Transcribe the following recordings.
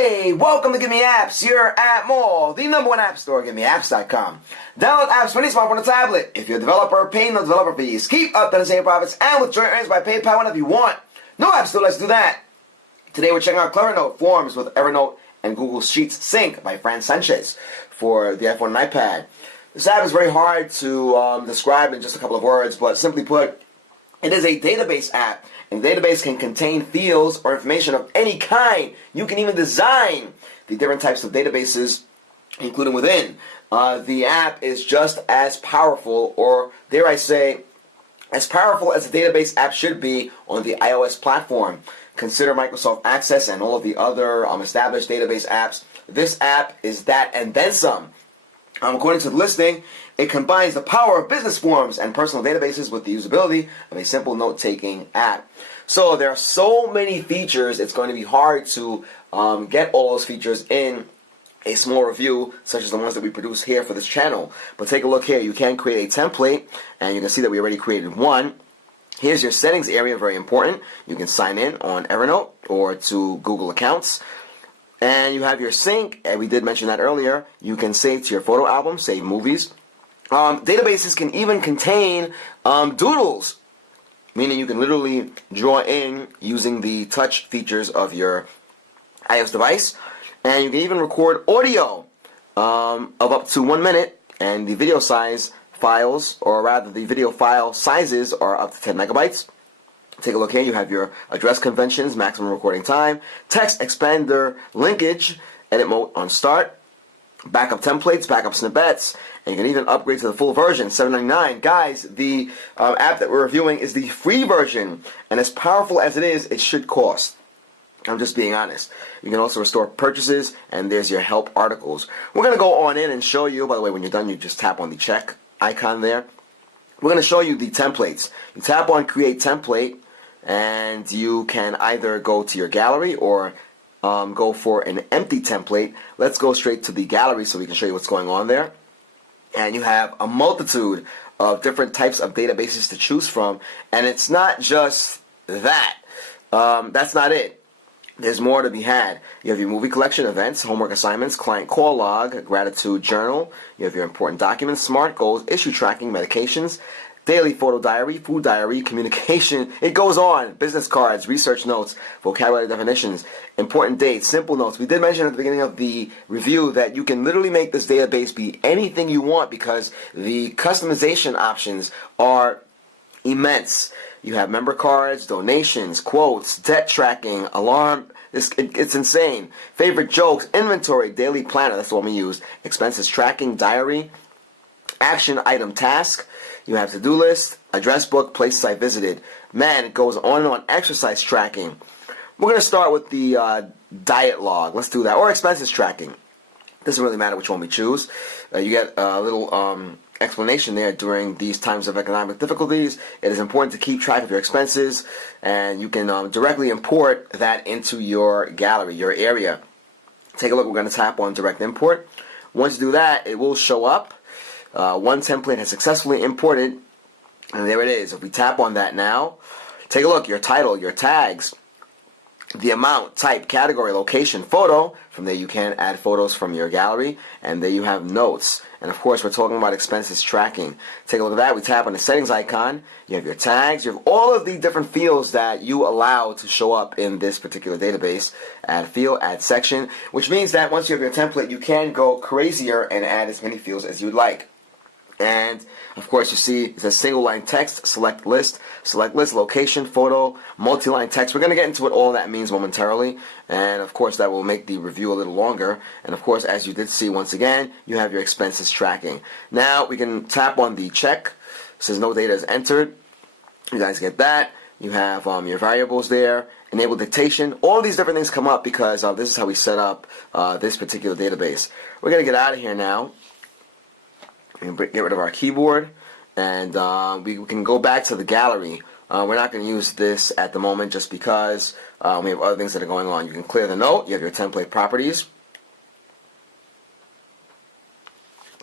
Hey, welcome to GiveMeApps. You're at Mall, the #1 app store, GiveMeApps.com. Download apps for any smartphone or tablet. If you're a developer, pay no developer fees. Keep up to the same profits and withdraw your earnings by PayPal whenever you want. No app store lets do that. Today we're checking out KleverNote Forms with Evernote and Google Sheets Sync by Fran Sanchez for the iPhone and iPad. This app is very hard to describe in just a couple of words, but simply put, it is a database app, and the database can contain fields or information of any kind. You can even design the different types of databases, including within. The app is just as powerful, or dare I say, as powerful as a database app should be on the iOS platform. Consider Microsoft Access and all of the other established database apps. This app is that and then some. According to the listing, it combines the power of business forms and personal databases with the usability of a simple note-taking app. So there are so many features, it's going to be hard to get all those features in a small review, such as the ones that we produce here for this channel. But take a look here. You can create a template, and you can see that we already created one. Here's your settings area, very important. You can sign in on Evernote or to Google accounts. And you have your sync, and we did mention that earlier. You can save to your photo album, save movies. Databases can even contain doodles, meaning you can literally draw in using the touch features of your iOS device. And you can even record audio of up to 1 minute, and the video size files, or rather the video file sizes, are up to 10 megabytes. Take a look here. You have your address conventions, maximum recording time, text expander linkage, edit mode on start, backup templates, backup snippets, and you can even upgrade to the full version, $7.99. Guys, the app that we're reviewing is the free version, and as powerful as it is, it should cost. I'm just being honest. You can also restore purchases, and there's your help articles. We're going to go on in and show you, by the way, when you're done, you just tap on the check icon there. We're going to show you the templates. You tap on Create Template, and you can either go to your gallery or go for an empty template. Let's go straight to the gallery so we can show you what's going on there. And you have a multitude of different types of databases to choose from, and it's not just that. That's not it. There's more to be had. You have your movie collection, events, homework assignments, client call log, gratitude journal. You have your important documents, smart goals, issue tracking, medications, daily photo diary, food diary, communication. It goes on. Business cards, research notes, vocabulary definitions, important dates, simple notes. We did mention at the beginning of the review that you can literally make this database be anything you want because the customization options are immense. You have member cards, donations, quotes, debt tracking, alarm. It's insane. Favorite jokes, inventory, daily planner. That's the one we use. Expenses tracking, diary, action item task. You have to-do list, address book, places I visited. Man, it goes on and on. Exercise tracking. We're going to start with the diet log. Let's do that. Or expenses tracking. Doesn't really matter which one we choose. You get a little explanation there. During these times of economic difficulties, it is important to keep track of your expenses, and you can directly import that into your gallery, your area. Take a look. We're going to tap on direct import. Once you do that, it will show up. One template has successfully imported, and there it is. If we tap on that now, take a look. Your title, your tags, the amount, type, category, location, photo. From there you can add photos from your gallery, and there you have notes. And of course we're talking about expenses tracking. Take a look at that. We tap on the settings icon. You have your tags. You have all of the different fields that you allow to show up in this particular database. Add field, add section, which means that once you have your template, you can go crazier and add as many fields as you'd like. And of course you see it says single line text, select list, location, photo, multi-line text. We're going to get into what all that means momentarily, and of course that will make the review a little longer. And of course, as you did see, once again, you have your expenses tracking. Now we can tap on the check. It says no data is entered. You guys get that. You have your variables there, enable dictation. All of these different things come up because this is how we set up this particular database. We're going to get out of here now. We can get rid of our keyboard, and we can go back to the gallery. We're not going to use this at the moment just because we have other things that are going on. You can clear the note. You have your template properties.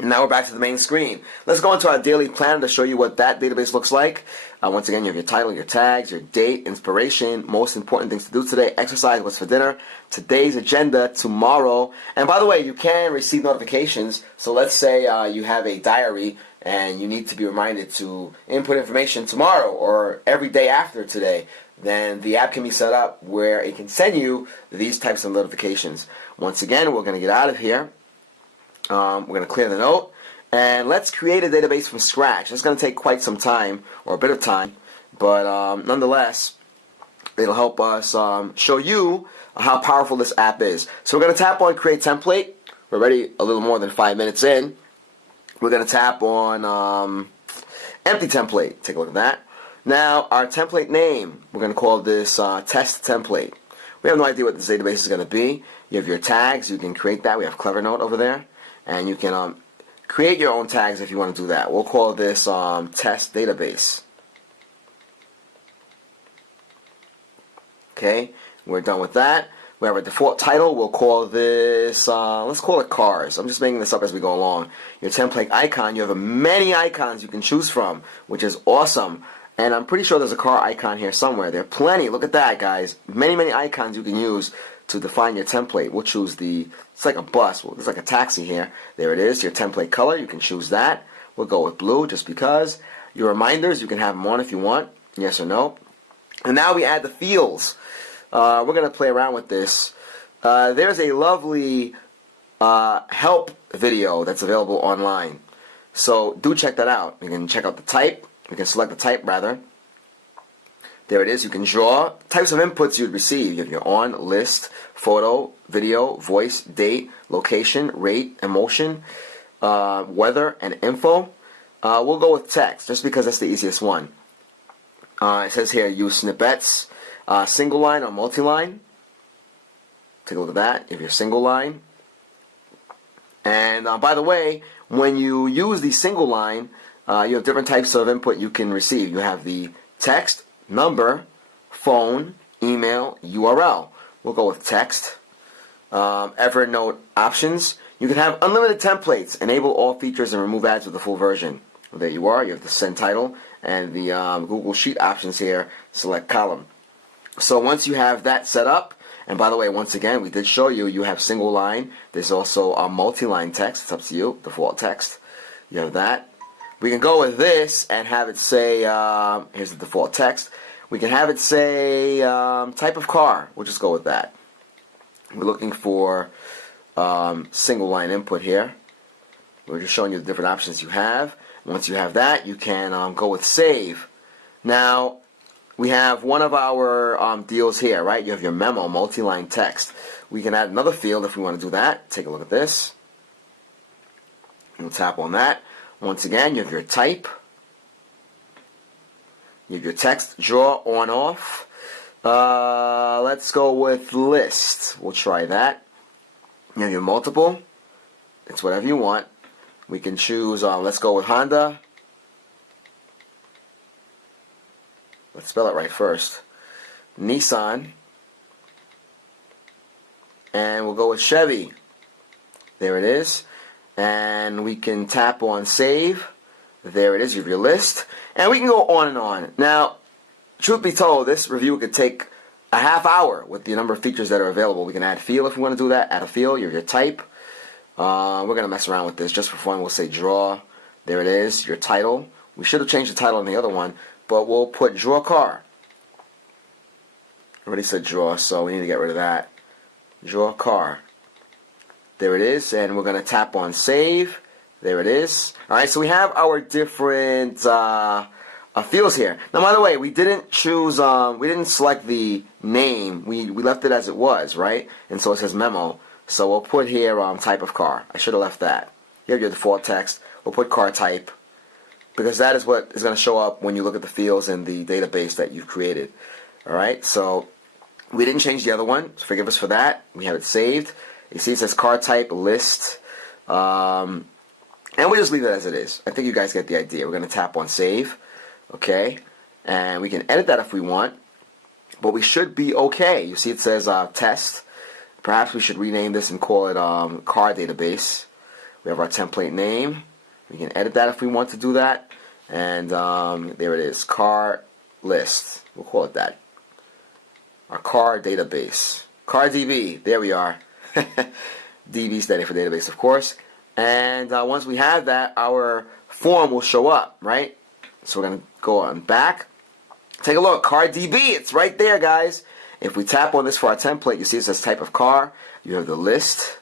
Now we're back to the main screen. Let's go into our daily planner to show you what that database looks like. Once again, you have your title, your tags, your date, inspiration, most important things to do today, exercise, what's for dinner, today's agenda, tomorrow. And by the way, you can receive notifications. So let's say you have a diary and you need to be reminded to input information tomorrow or every day after today. Then the app can be set up where it can send you these types of notifications. Once again, we're going to get out of here. We're going to clear the note, and let's create a database from scratch. It's going to take quite some time, or a bit of time, but nonetheless, it'll help us show you how powerful this app is. So we're going to tap on Create Template. We're already a little more than 5 minutes in. We're going to tap on Empty Template. Take a look at that. Now, our template name, we're going to call this Test Template. We have no idea what this database is going to be. You have your tags. You can create that. We have KleverNote over there. And you can create your own tags if you want to do that. We'll call this Test Database. Okay, we're done with that. We have a default title. We'll call this, let's call it Cars. I'm just making this up as we go along. Your template icon, you have many icons you can choose from, which is awesome. And I'm pretty sure there's a car icon here somewhere. There are plenty. Look at that, guys. Many, many icons you can use to define your template. We'll choose it's like a bus. It's like a taxi here. There it is, your template color. You can choose that. We'll go with blue just because. Your reminders, you can have them on if you want, yes or no. And now we add the fields. We're going to play around with this. There's a lovely help video that's available online. So do check that out. You can check out the type. You can select the type, rather. There it is. You can draw. Types of inputs you'd receive. You have your on, list, photo, video, voice, date, location, rate, emotion, weather, and info. We'll go with text, just because that's the easiest one. It says here, use snippets, single line or multi-line. Take a look at that. You have your single line. And by the way, when you use the single line, you have different types of input you can receive. You have the text, number, phone, email, URL. We'll go with text. Evernote options. You can have unlimited templates. Enable all features and remove ads with the full version. Well, there you are. You have the send title and the Google Sheet options here. Select column. So once you have that set up, and by the way, once again, we did show you, you have single line. There's also a multi-line text. It's up to you. Default text. You have that. We can go with this and have it say, here's the default text. We can have it say type of car. We'll just go with that. We're looking for single line input here. We're just showing you the different options you have. Once you have that, you can go with save. Now, we have one of our deals here, right? You have your memo, multi-line text. We can add another field if we want to do that. Take a look at this. We'll tap on that. Once again, you have your type. You have your text, draw, on, off. Let's go with list. We'll try that. You have your multiple. It's whatever you want. We can choose, let's go with Honda. Let's spell it right first. Nissan. And we'll go with Chevy. There it is. And we can tap on save. There it is, you have your list. And we can go on and on. Now, truth be told, this review could take a half hour with the number of features that are available. We can add field if we want to do that. Add a field, you have your type. We're going to mess around with this just for fun. We'll say draw. There it is, your title. We should have changed the title on the other one, but we'll put draw car. I already said draw, so we need to get rid of that. Draw car. There it is, and we're going to tap on save. There it is. Alright, so we have our different fields here. Now, by the way, we didn't choose, we didn't select the name. We left it as it was, right? And so it says memo. So we'll put here type of car. I should have left that. You have your default text. We'll put car type, because that is what is going to show up when you look at the fields in the database that you've created. Alright, so we didn't change the other one. So forgive us for that. We have it saved. You see it says car type, list. And we'll just leave it as it is. I think you guys get the idea. We're going to tap on save. Okay. And we can edit that if we want. But we should be okay. You see it says test. Perhaps we should rename this and call it car database. We have our template name. We can edit that if we want to do that. And there it is, car list. We'll call it that. Our car database. Car DB, there we are. DB standing for database, of course. And once we have that, our form will show up, right? So we're going to go on back. Take a look, car DB, it's right there, guys. If we tap on this for our template, you see it says type of car. You have the list.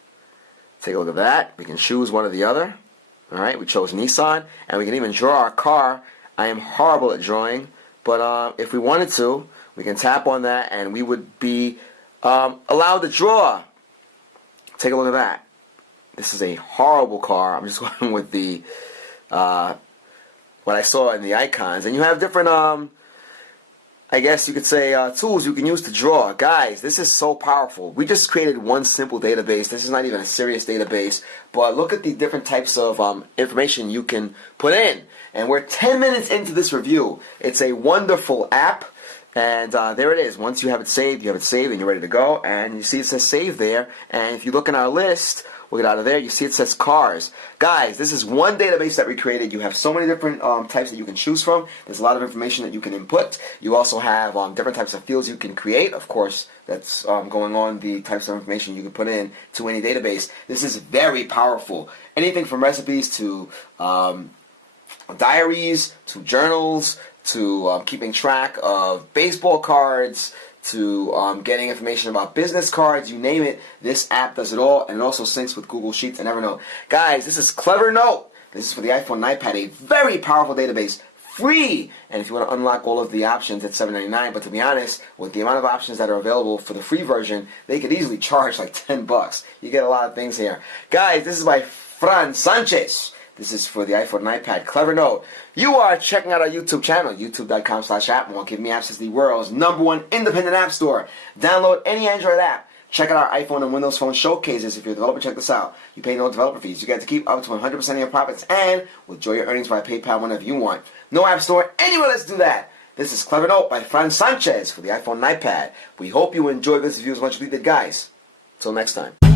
Take a look at that. We can choose one or the other. All right, we chose Nissan, and we can even draw our car. I am horrible at drawing, but if we wanted to, we can tap on that, and we would be allowed to draw. Take a look at that. This is a horrible car. I'm just going with the what I saw in the icons, and you have different I guess you could say tools you can use to draw. Guys, this is so powerful. We just created one simple database. This is not even a serious database, but look at the different types of information you can put in. And we're 10 minutes into this review. It's a wonderful app, and there it is. Once you have it saved, and you're ready to go. And you see it says save there. And if you look in our list, we'll get out of there. You see it says cars. Guys, this is one database that we created. You have so many different types that you can choose from. There's a lot of information that you can input. You also have different types of fields you can create. Of course, that's going on the types of information you can put in to any database. This is very powerful. Anything from recipes to diaries to journals to keeping track of baseball cards, to getting information about business cards, you name it. This app does it all, and it also syncs with Google Sheets and Evernote. Guys, this is KleverNote. This is for the iPhone and iPad, a very powerful database, free. And if you want to unlock all of the options, it's $7.99. But to be honest, with the amount of options that are available for the free version, they could easily charge like $10. You get a lot of things here. Guys, this is by Fran Sanchez. This is for the iPhone and iPad, KleverNote. You are checking out our YouTube channel, youtube.com/appmore. GiveMeApps is the world's #1 independent app store. Download any Android app. Check out our iPhone and Windows Phone showcases. If you're a developer, check this out. You pay no developer fees. You get to keep up to 100% of your profits and withdraw your earnings via PayPal whenever you want. No app store anywhere. Let's do that. This is KleverNote by Fran Sanchez for the iPhone and iPad. We hope you enjoyed this review as much as we did, guys. Until next time.